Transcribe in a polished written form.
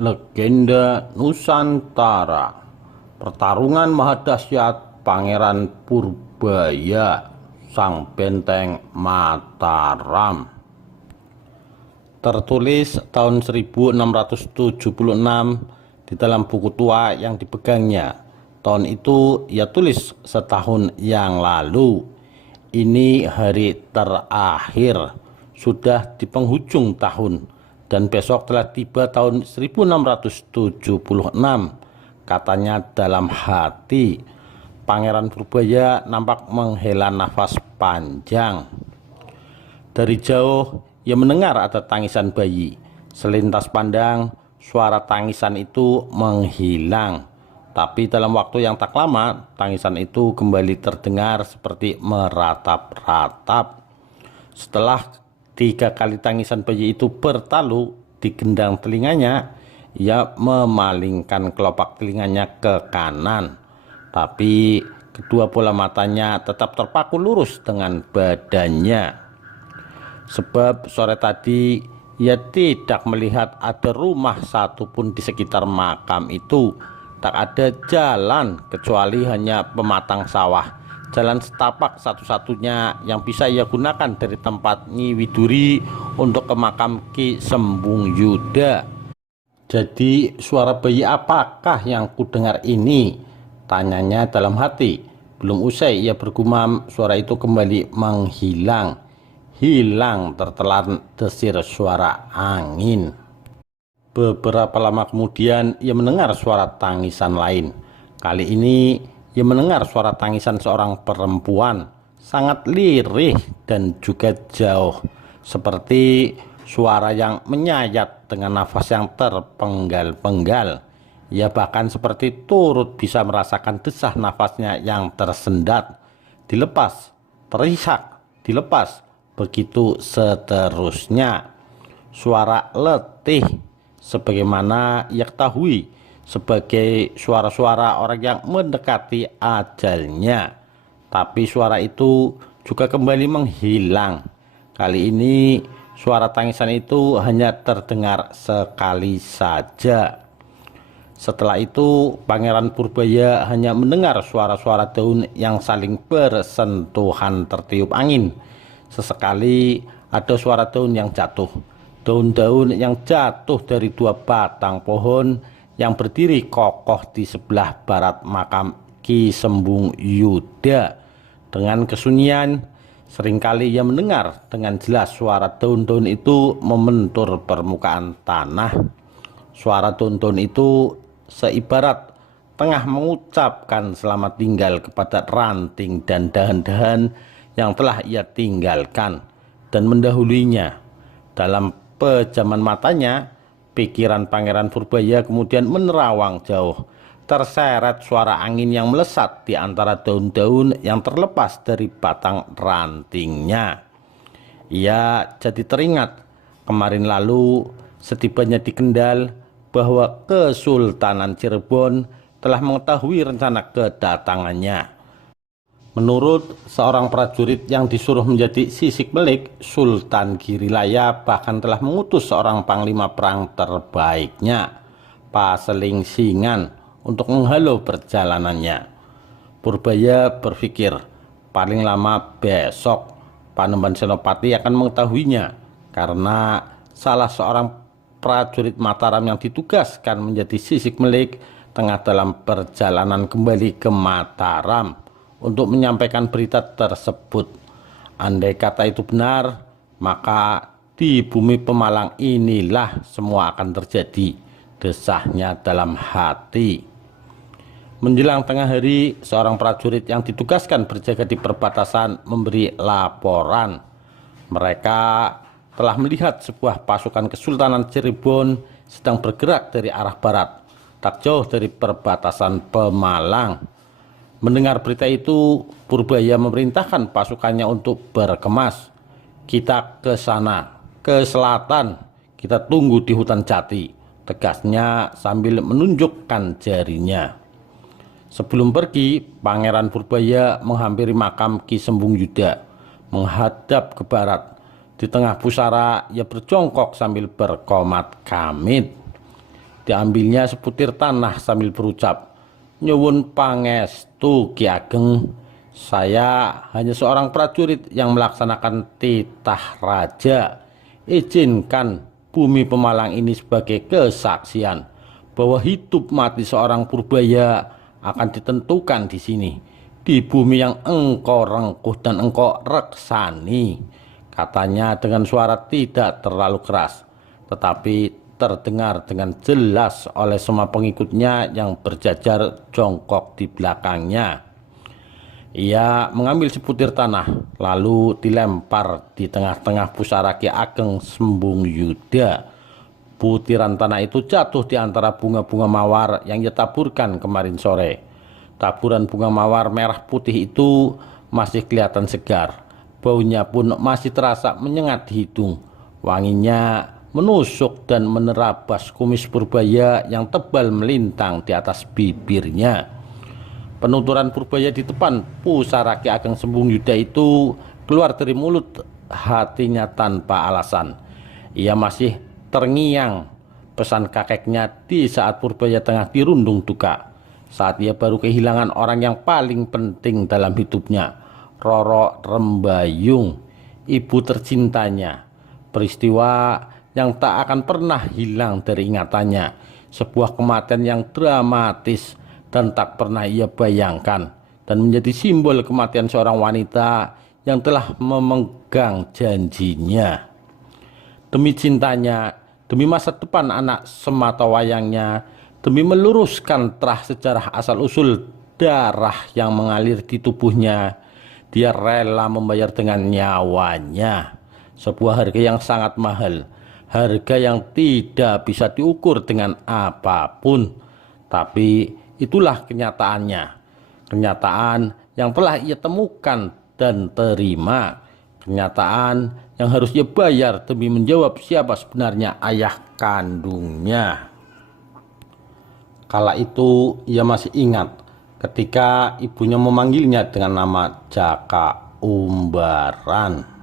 Legenda Nusantara. Pertarungan mahadahsyat Pangeran Purbaya Sang Benteng Mataram. Tertulis tahun 1676 di dalam buku tua yang dipegangnya. Tahun itu ia tulis setahun yang lalu. Ini hari terakhir, sudah di penghujung tahun, dan besok telah tiba tahun 1676. Katanya dalam hati. Pangeran Purbaya nampak menghela nafas panjang. Dari jauh ia mendengar ada tangisan bayi. Selintas pandang, suara tangisan itu menghilang. Tapi dalam waktu yang tak lama, tangisan itu kembali terdengar seperti meratap-ratap. Setelah 3 kali tangisan bayi itu bertalu di gendang telinganya, ia memalingkan kelopak telinganya ke kanan. Tapi kedua bola matanya tetap terpaku lurus dengan badannya. Sebab sore tadi ia tidak melihat ada rumah satupun di sekitar makam itu. Tak ada jalan kecuali hanya pematang sawah. Jalan setapak satu-satunya yang bisa ia gunakan dari tempat Nyi Widuri untuk ke makam Ki Sembung Yuda. Jadi suara bayi apakah yang kudengar ini? Tanyanya dalam hati. Belum usai ia bergumam, suara itu kembali menghilang. Hilang tertelan desir suara angin. Beberapa lama kemudian ia mendengar suara tangisan lain. Kali ini ia mendengar suara tangisan seorang perempuan, sangat lirih dan juga jauh, seperti suara yang menyayat dengan nafas yang terpenggal-penggal. Ia bahkan seperti turut bisa merasakan desah nafasnya yang tersendat, dilepas, terisak, dilepas, begitu seterusnya. Suara letih, sebagaimana ia ketahui sebagai suara-suara orang yang mendekati ajalnya. Tapi suara itu juga kembali menghilang. Kali ini suara tangisan itu hanya terdengar sekali saja. Setelah itu Pangeran Purbaya hanya mendengar suara-suara daun yang saling bersentuhan tertiup angin. Sesekali ada suara daun yang jatuh. Daun-daun yang jatuh dari 2 batang pohon yang berdiri kokoh di sebelah barat makam Ki Sembung Yuda. Dengan kesunyian, seringkali ia mendengar dengan jelas suara daun-daun itu membentur permukaan tanah. Suara daun-daun itu seibarat tengah mengucapkan selamat tinggal kepada ranting dan dahan-dahan yang telah ia tinggalkan dan mendahuluinya. Dalam pejaman matanya, pikiran Pangeran Purbaya kemudian menerawang jauh. Terseret suara angin yang melesat di antara daun-daun yang terlepas dari batang rantingnya. Ia jadi teringat kemarin lalu setibanya di Kendal bahwa Kesultanan Cirebon telah mengetahui rencana kedatangannya. Menurut seorang prajurit yang disuruh menjadi sisik belik, Sultan Girilaya bahkan telah mengutus seorang panglima perang terbaiknya, Paseling Singan, untuk menghalau perjalanannya. Purbaya berpikir, paling lama besok Panembahan Senopati akan mengetahuinya, karena salah seorang prajurit Mataram yang ditugaskan menjadi sisik melik tengah dalam perjalanan kembali ke Mataram untuk menyampaikan berita tersebut. Andai kata itu benar, maka di bumi Pemalang inilah semua akan terjadi, desahnya dalam hati. Menjelang tengah hari, seorang prajurit yang ditugaskan berjaga di perbatasan memberi laporan. Mereka telah melihat sebuah pasukan Kesultanan Cirebon sedang bergerak dari arah barat, tak jauh dari perbatasan Pemalang. Mendengar berita itu, Purbaya memerintahkan pasukannya untuk berkemas. Kita ke sana, ke selatan, kita tunggu di hutan jati, tegasnya sambil menunjukkan jarinya. Sebelum pergi, Pangeran Purbaya menghampiri makam Ki Sembung Yuda, menghadap ke barat. Di tengah pusara, ia berjongkok sambil berkomat kamit. Diambilnya sebutir tanah sambil berucap, "Nyuwun pangestu Ki Ageng, saya hanya seorang prajurit yang melaksanakan titah raja. Izinkan bumi Pemalang ini sebagai kesaksian bahwa hidup mati seorang Purbaya akan ditentukan di sini, di bumi yang engkau rengkuh dan engkau reksani," katanya dengan suara tidak terlalu keras, tetapi terdengar dengan jelas oleh semua pengikutnya yang berjajar jongkok di belakangnya. Ia mengambil sebutir tanah, lalu dilempar di tengah-tengah pusara Ki Ageng Sembung Yuda. Butiran tanah itu jatuh di antara bunga-bunga mawar yang ia taburkan kemarin sore. Taburan bunga mawar merah putih itu masih kelihatan segar. Baunya pun masih terasa menyengat di hidung. Wanginya menusuk dan menerabas kumis Purbaya yang tebal melintang di atas bibirnya. Penuturan Purbaya di depan pusara Ki Ageng Sembung Yuda itu keluar dari mulut hatinya tanpa alasan. Ia masih terngiang pesan kakeknya di saat Purbaya tengah dirundung duka, saat ia baru kehilangan orang yang paling penting dalam hidupnya, Roro Rembayung, ibu tercintanya. Peristiwa yang tak akan pernah hilang dari ingatannya, sebuah kematian yang dramatis dan tak pernah ia bayangkan, dan menjadi simbol kematian seorang wanita yang telah memegang janjinya. Demi cintanya, demi masa depan anak sematawayangnya, demi meluruskan terah sejarah asal-usul darah yang mengalir di tubuhnya, dia rela membayar dengan nyawanya. Sebuah harga yang sangat mahal, harga yang tidak bisa diukur dengan apapun. Tapi itulah kenyataannya, kenyataan yang telah ia temukan dan terima, kenyataan yang harus ia bayar demi menjawab siapa sebenarnya ayah kandungnya. Kala itu ia masih ingat ketika ibunya memanggilnya dengan nama Jaka Umbaran.